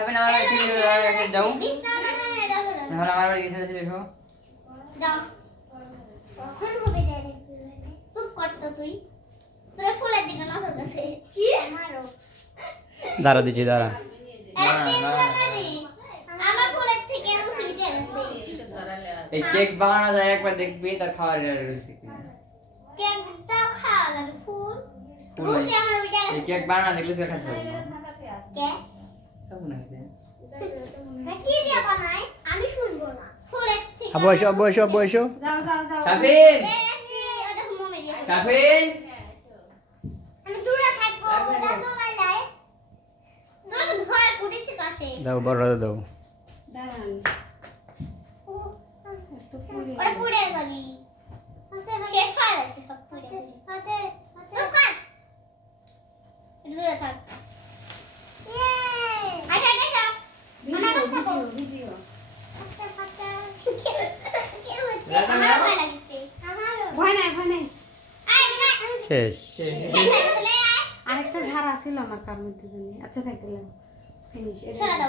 খাবে না আমার বাড়ি থেকে যাও তাহলে আমার বাড়ি গেছে এসো যাও কখন হবে ডাইরেক্ট চুপ কর তো তুই তোর ফুলের দিকে নজর গেছে কি আমারও দাঁড়া দিচ্ছি দাঁড়া আমার ফুলের থেকে আরো সুইটে গেছে এই কেক বানানো যায় একবার দেখবি তার খাওয়ার রয়েছে কিনা কেক দাও খাওয়া যাবে ফুল রুচি আমার উঠে গেছে এই কেক বানানো দেখলে সে খাচ্ছে কে সব না হইছে কি দিয়ে বানাই আমি শুনবো না ফুলের থেকে আব্বু এসো যাও যাও যাও শাফিন এসে ও দেখো মমে দিয়ে শাফিন আমি দূরে থাকবো ওটা সময় লাই তোর ভয় করেছে কাছে দাও বড় দাও দাঁড়ান তো পুরি ওটা পুড়ে যাবি শেষ হয়ে যাচ্ছে সব পুড়ে আচ্ছা চুপ কর দূরে থাক ইয়ে আচ্ছা আচ্ছা ভিডিও আচ্ছা আচ্ছা কি হচ্ছে আমার ভয় লাগছে আমারও ভয় নাই আয় না শেষ শেষ শেষ হয়ে গেছে আরেকটা ধার আছিল আমার কার মধ্যে জানি আচ্ছা থাকলাম ফিনিশ সরা দাও